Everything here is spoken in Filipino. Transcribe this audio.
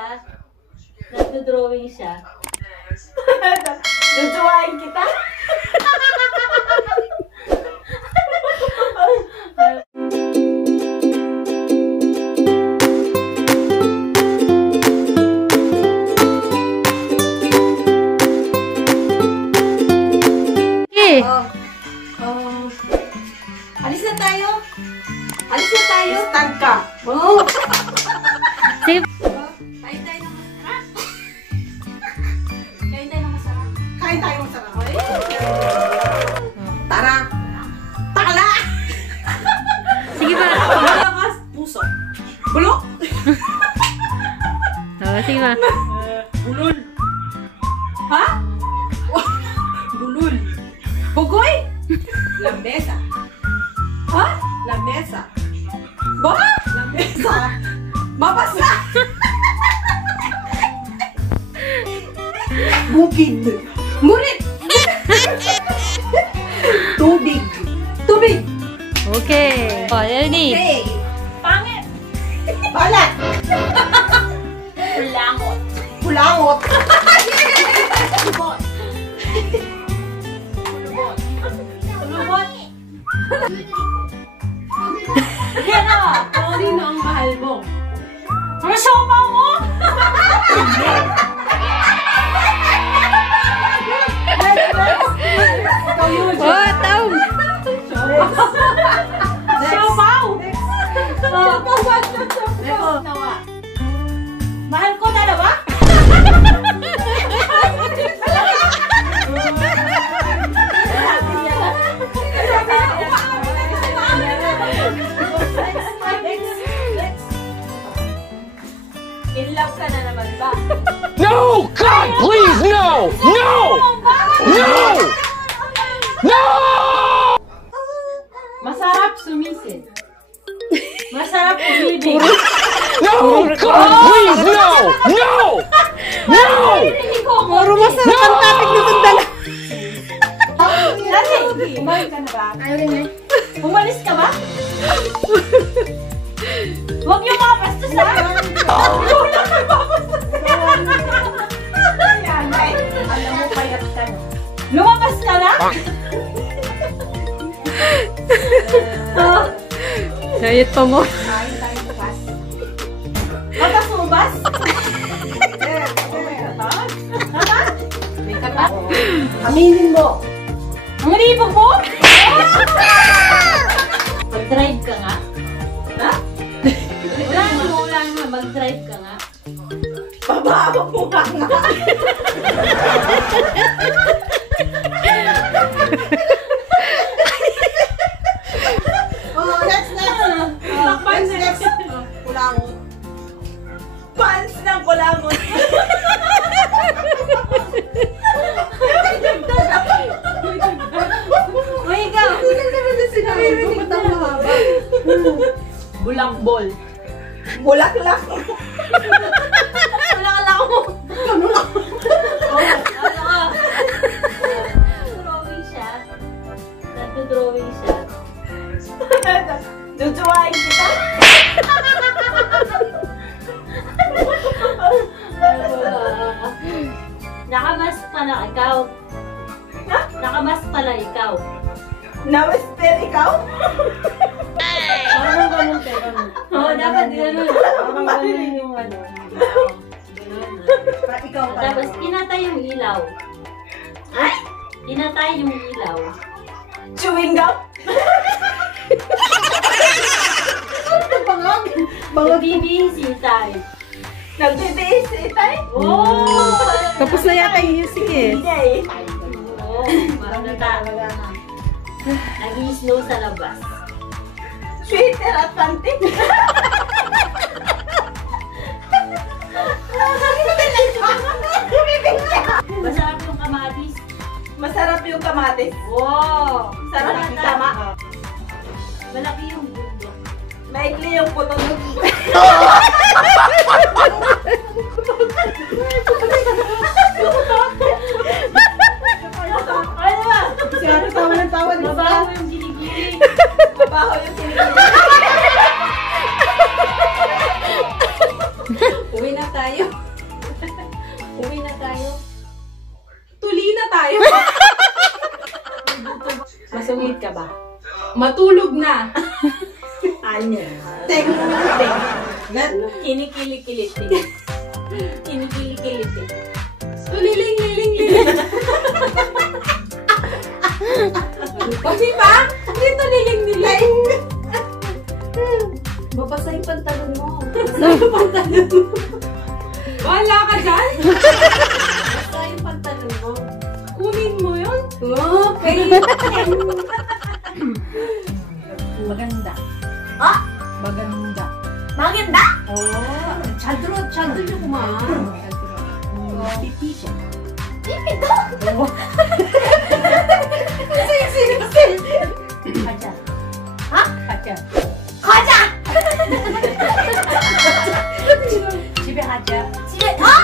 siya. Nagdo-drawing siya. Duduwain kita. Alis na tayo. Alis na tayo. Stand ka. Oh. Sige. Kain tayo ng masarap. Kain tayo ng masarap. Kain tayo masarap. Tara. Takla! Sige ba? Malakas puso. Bulok. Sige ba? Bulol. Ha? Bulol. Bugoy. Lambesa. Ha? Lamesa. Ba? Lamesa. Mabasa. Bukid. Murit. Tubig. Tubig. Okay. Oh, ready? Okay. Pangit. Balat. Kulangot. Kulangot. Kulubot. Kulubot. Kulubot. Yan o. Sino ang mahal mo? Ang sopa mo? Oh, tao! Sopaw! Mahal ko dalawa? In love ka na naman ba? No! God, please, no! No! No! No! Masarap sumisid. Masarap umibig. No! God, please, no! No! No! Puro masarap ang topic nitong dala. Dati, umalis ka na ba? Umalis ka ba? Huwag yung mga bastos, ha? Huwag lang kayo mapastos. Yanay, alam mo payat ka na. Lumabas ka na? Sayit pa mo. Kain tayo bukas. Batas mo, bas? May kata? Aminin mo. Ang libog mo? Mag-drive ka nga. Ha? Wala nga. Mag-drive ka nga. Pabawa mo ka nga. Oh, next. Next. Kulangot. Pants ng kulangot. Uy, ikaw! Bulakbol. Bulaklak. Wala mo! Ano lang? Ano ka? Drawing siya. Nagdo-drawing siya. Duduwain kita. Nakamas pala ikaw. Nakamas pala ikaw. Namaster ikaw? Parang ganun kayo. Oo, dapat ganun. Parang ganun yung ano. Ikaw pa. Tapos pinatay yung ilaw. Ay! Pinatay yung ilaw. Chewing gum? Bangag. Bangag. Nagbibisitay. Nagbibihis itay? Oo! Tapos na yata yung music eh. Hindi eh. Oo, parang nag-i-snow sa labas. Sweater at panty? Masarap yung kamatis. Masarap yung kamatis. Wow! Sarap yung tama. Malaki yung bundok. Maikli yung puto ng... Ano ba? Siya tawa ng tawa. Mabaho yung giligili. Mabaho yung sinigil. Uwi na tayo. Matulog na. Anya. Teng. Kinikili-kiliti. Kinikili-kiliti. Liling, liling, liling. Kasi pa? Dito liling, liling. Babasa yung pantalon mo. Wala ka dyan? Babasa yung pantalon mo. Kunin mo yun? Okay. Maganda. Ha? Maganda. Maganda? Oh, chadro yung kumaan. Pipito. Pipito? Kacha. Ha? Kacha. Kaja! Sibe kacha. Sige, ha?